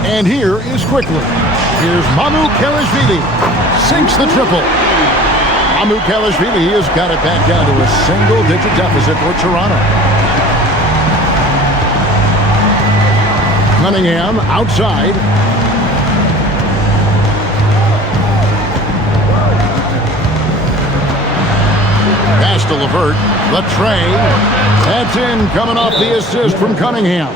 And here is Quickly. Here's Mamu Kelishvili. Sinks the triple. Mamu Kelishvili has got it back down to a single-digit deficit for Toronto. Cunningham outside. Pass to LeVert. The tray. That's in, coming off the assist from Cunningham.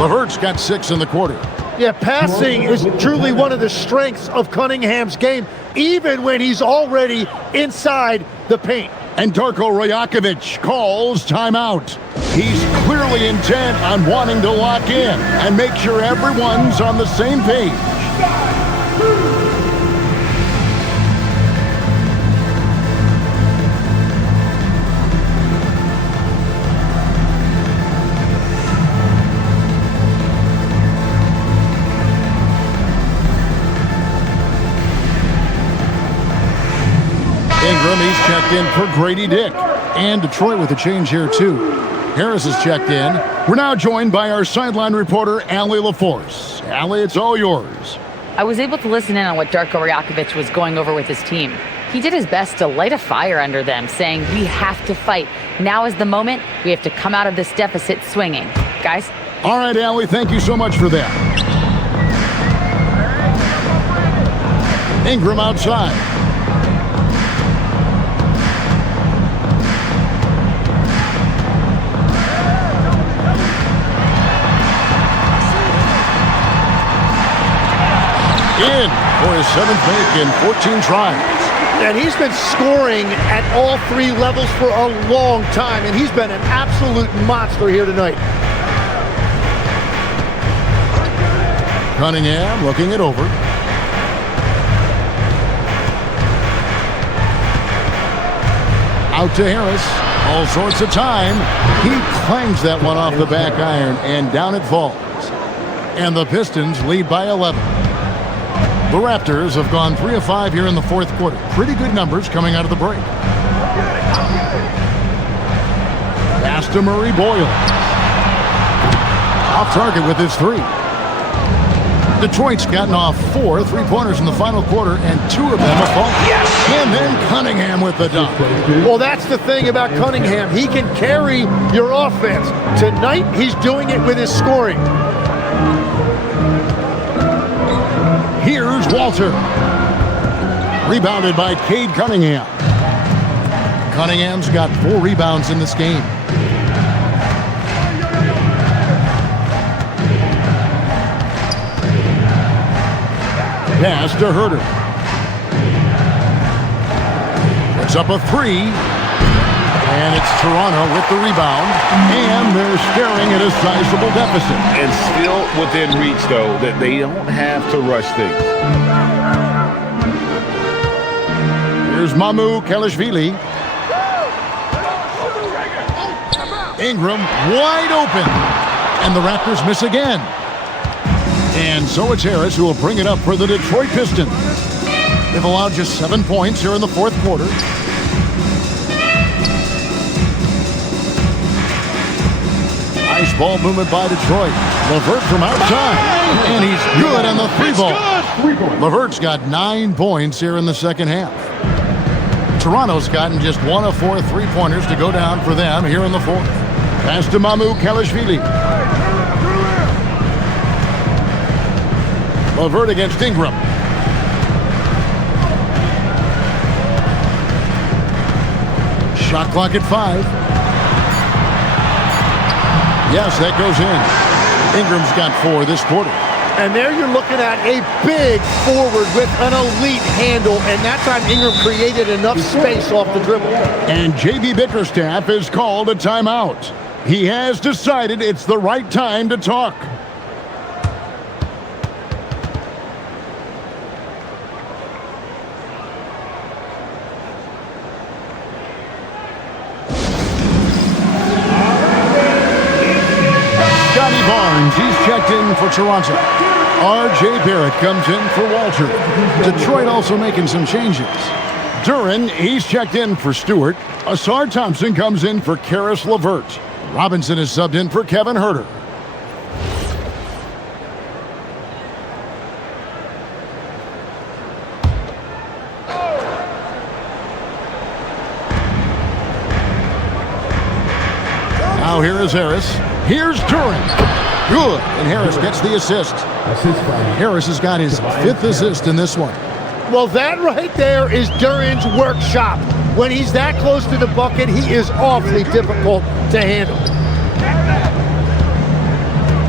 LeVert's got 6 in the quarter. Yeah, passing is truly one of the strengths of Cunningham's game, even when he's already inside the paint. And Darko Rajakovic calls timeout. He's clearly intent on wanting to lock in and make sure everyone's on the same page. Ingram, he's checked in for Grady Dick. And Detroit with a change here, too. Harris is checked in. We're now joined by our sideline reporter, Allie LaForce. Allie, it's all yours. I was able to listen in on what Darko Rajakovic was going over with his team. He did his best to light a fire under them, saying, we have to fight. Now is the moment. We have to come out of this deficit swinging. Guys? All right, Allie, thank you so much for that. Ingram outside. In for his 7th make in 14 tries. And he's been scoring at all 3 levels for a long time, and he's been an absolute monster here tonight. Cunningham looking it over. Out to Harris. All sorts of time. He clangs that one off the back iron, and down it falls. And the Pistons lead by 11. The Raptors have gone 3 of 5 here in the fourth quarter. Pretty good numbers coming out of the break. Pass to Murray Boyle. Off target with his 3. Detroit's gotten off 4 3-pointers in the final quarter, and 2 of them are falling. Yes. And then Cunningham with the dunk. Well, that's the thing about Cunningham. He can carry your offense. Tonight, he's doing it with his scoring. Here's Walter. Rebounded by Cade Cunningham. Cunningham's got 4 rebounds in this game. Pass to Herter. It's up a 3. And it's Toronto with the rebound. And they're staring at a sizable deficit. And still within reach, though, that they don't have to rush things. Here's Mamu Kelishvili. Ingram wide open. And the Raptors miss again. And so it's Harris who will bring it up for the Detroit Pistons. They've allowed just 7 points here in the fourth quarter. Nice ball movement by Detroit. LeVert from outside. And he's good on the 3-ball. LeVert's got 9 points here in the second half. Toronto's gotten just 1 of 4 3-pointers to go down for them here in the fourth. Pass to Mamu Kelishvili. LeVert against Ingram. Shot clock at 5. Yes, that goes in. Ingram's got 4 this quarter. And there you're looking at a big forward with an elite handle, and that time Ingram created enough space off the dribble. And J.B. Bickerstaff has called a timeout. He has decided it's the right time to talk. He's checked in for Toronto. R.J. Barrett comes in for Walter. Detroit also making some changes. Duran, he's checked in for Stewart. Asar Thompson comes in for Karis LeVert. Robinson is subbed in for Kevin Herter. Now here is Harris. Here's Duran. Good, and Harris gets the assist. Harris has got his 5th assist in this one. Well, that right there is Duran's workshop. When he's that close to the bucket, he is awfully difficult to handle.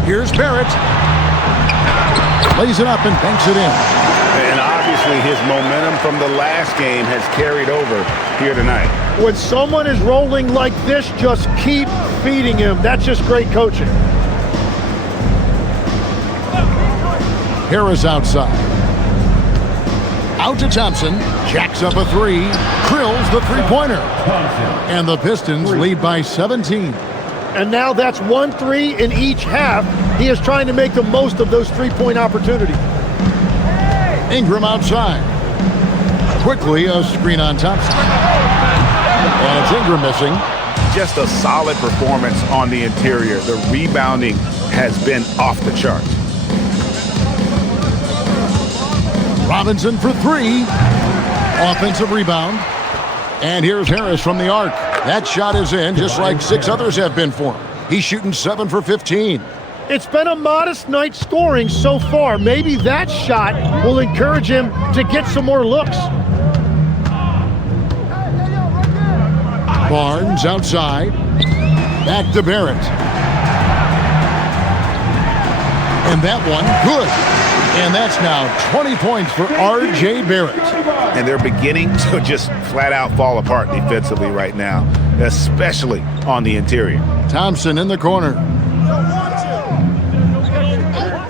Here's Barrett. Lays it up and banks it in. And obviously his momentum from the last game has carried over here tonight. When someone is rolling like this, just keep feeding him. That's just great coaching. Harris outside. Out to Thompson. Jacks up a 3. Drills the 3-pointer. And the Pistons lead by 17. And now that's 1-3 in each half. He is trying to make the most of those 3-point opportunities. Ingram outside. Quickly a screen on Thompson. And it's Ingram missing. Just a solid performance on the interior. The rebounding has been off the charts. Robinson for 3. Offensive rebound. And here's Harris from the arc. That shot is in, just like 6 others have been for him. He's shooting 7 for 15. It's been a modest night scoring so far. Maybe that shot will encourage him to get some more looks. Barnes outside. Back to Barrett. And that one, good. And that's now 20 points for R.J. Barrett. And they're beginning to just flat out fall apart defensively right now, especially on the interior. Thompson in the corner.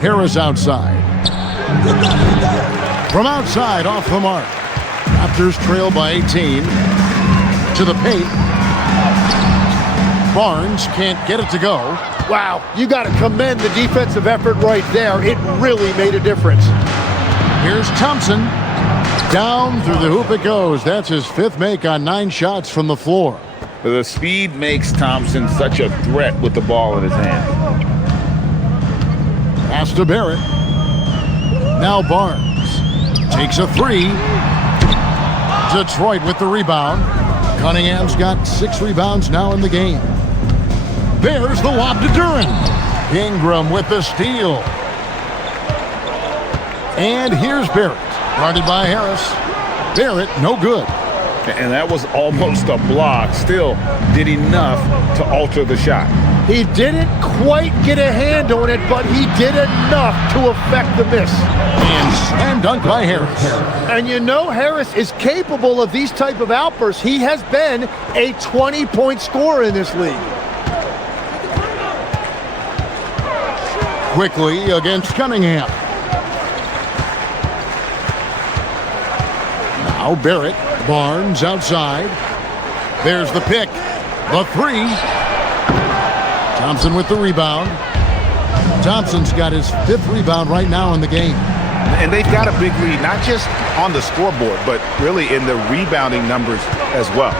Harris outside. From outside, off the mark. Raptors trail by 18. To the paint. Barnes can't get it to go. Wow, you got to commend the defensive effort right there. It really made a difference. Here's Thompson. Down through the hoop it goes. That's his 5th make on 9 shots from the floor. The speed makes Thompson such a threat with the ball in his hand. Pass to Barrett. Now Barnes takes a 3. Detroit with the rebound. Cunningham's got 6 rebounds now in the game. There's the lob to Duren. Ingram with the steal. And here's Barrett. Guarded by Harris. Barrett, no good. And that was almost a block. Still did enough to alter the shot. He didn't quite get a hand on it, but he did enough to affect the miss. And slam dunk by Harris. And you know Harris is capable of these type of outbursts. He has been a 20-point scorer in this league. Quickly against Cunningham. Now Barrett. Barnes outside. There's the pick. The 3. Thompson with the rebound. Thompson's got his 5th rebound right now in the game. And they've got a big lead, not just on the scoreboard, but really in the rebounding numbers as well.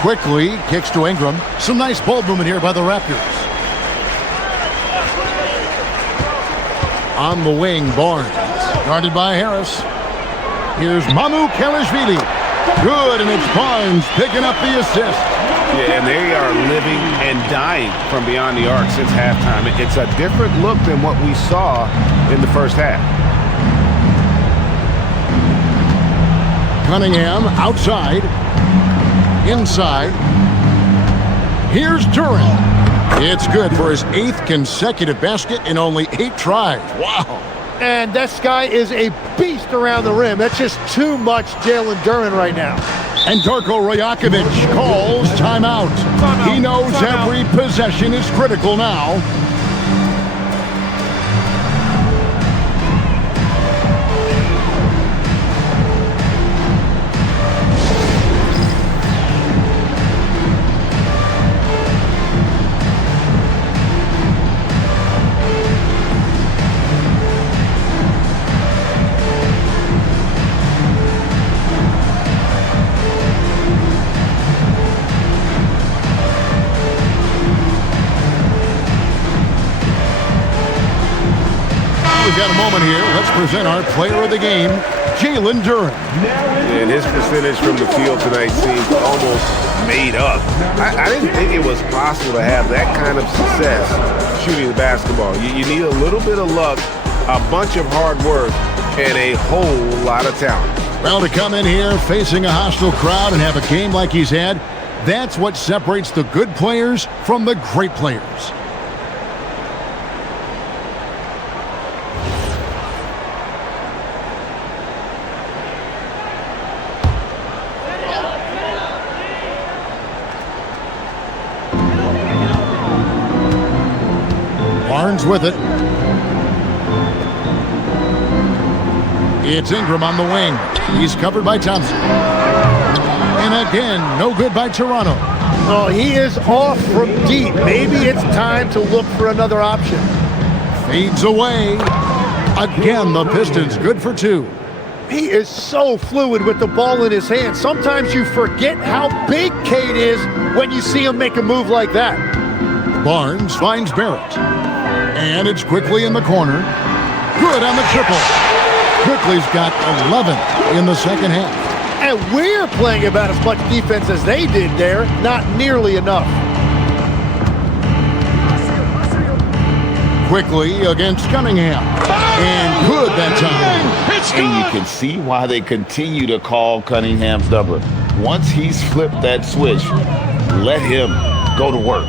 Quickly kicks to Ingram. Some nice ball movement here by the Raptors. On the wing, Barnes. Guarded by Harris. Here's Mamu Kelishvili. Good, and it's Barnes picking up the assist. Yeah, and they are living and dying from beyond the arc since halftime. It's a different look than what we saw in the first half. Cunningham outside. Inside. Here's Duren. It's good for his 8th consecutive basket in only 8 tries. Wow. And this guy is a beast around the rim. That's just too much Jalen Duren right now. And Darko Rajakovic calls timeout. He knows every possession is critical now. We've got a moment here. Let's present our player of the game, Jalen Duren. And his percentage from the field tonight seems almost made up. I didn't think it was possible to have that kind of success shooting the basketball. You need a little bit of luck, a bunch of hard work, and a whole lot of talent. Well, to come in here facing a hostile crowd and have a game like he's had, that's what separates the good players from the great players. Barnes with it. It's Ingram on the wing. He's covered by Thompson. And again, no good by Toronto. Oh, he is off from deep. Maybe it's time to look for another option. Fades away. Again, the Pistons good for 2. He is so fluid with the ball in his hand. Sometimes you forget how big Cade is when you see him make a move like that. Barnes finds Barrett. And it's quickly in the corner. Good on the triple. Quickly's got 11 in the second half. And we're playing about as much defense as they did there. Not nearly enough. Quickly against Cunningham. And good that time. And you can see why they continue to call Cunningham's number. Once he's flipped that switch, let him go to work.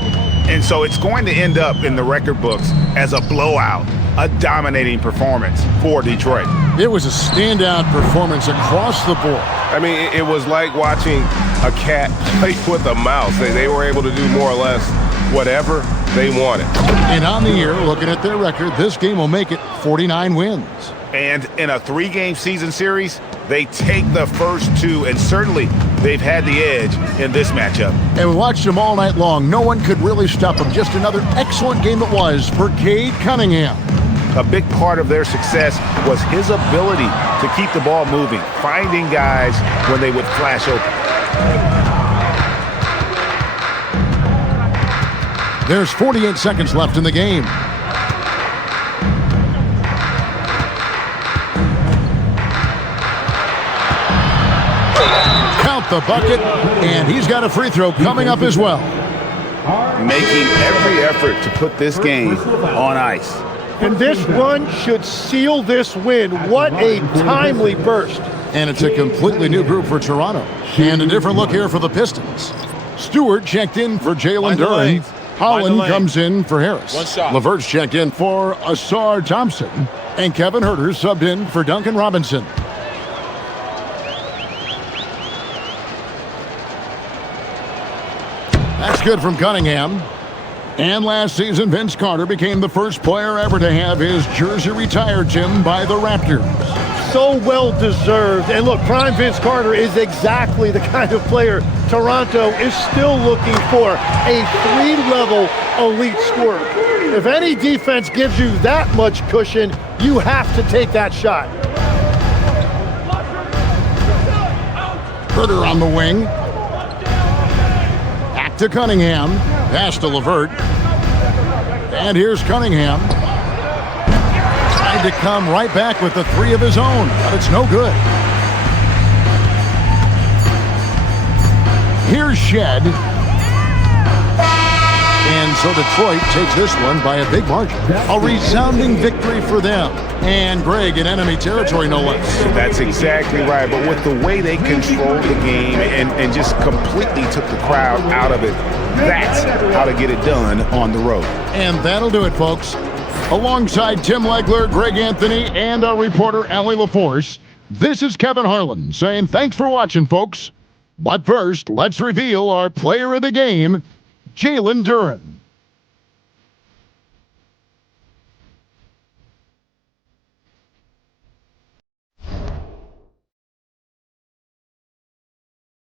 And so it's going to end up in the record books as a blowout, a dominating performance for Detroit. It was a standout performance across the board. I mean, it was like watching a cat play with a mouse. They were able to do more or less whatever they wanted. And on the year, looking at their record, this game will make it 49 wins. And in a 3-game season series, they take the first 2, and certainly they've had the edge in this matchup. And we watched them all night long. No one could really stop them. Just another excellent game it was for Cade Cunningham. A big part of their success was his ability to keep the ball moving, finding guys when they would flash open. There's 48 seconds left in the game. Count the bucket, and he's got a free throw coming up as well. Making every effort to put this game on ice. And this run should seal this win. What a timely burst. And it's a completely new group for Toronto. And a different look here for the Pistons. Stewart checked in for Jalen Duren. Holland comes in for Harris. LeVert's checked in for Asar Thompson. And Kevin Huerter subbed in for Duncan Robinson. That's good from Cunningham. And last season, Vince Carter became the first player ever to have his jersey retired, Jim, by the Raptors. So well deserved. And look, prime Vince Carter is exactly the kind of player Toronto is still looking for. A 3-level elite scorer. If any defense gives you that much cushion, you have to take that shot. Huerter on the wing. Back to Cunningham. Pass to LeVert. And here's Cunningham. Trying to come right back with the 3 of his own, but it's no good. Here's Shed. And so Detroit takes this one by a big margin. A resounding victory for them. And Greg in enemy territory, no less. That's exactly right. But with the way they controlled the game and just completely took the crowd out of it, that's how to get it done on the road. And that'll do it, folks. Alongside Tim Legler, Greg Anthony, and our reporter, Allie LaForce, this is Kevin Harlan saying thanks for watching, folks. But first, let's reveal our player of the game, Jalen Duren.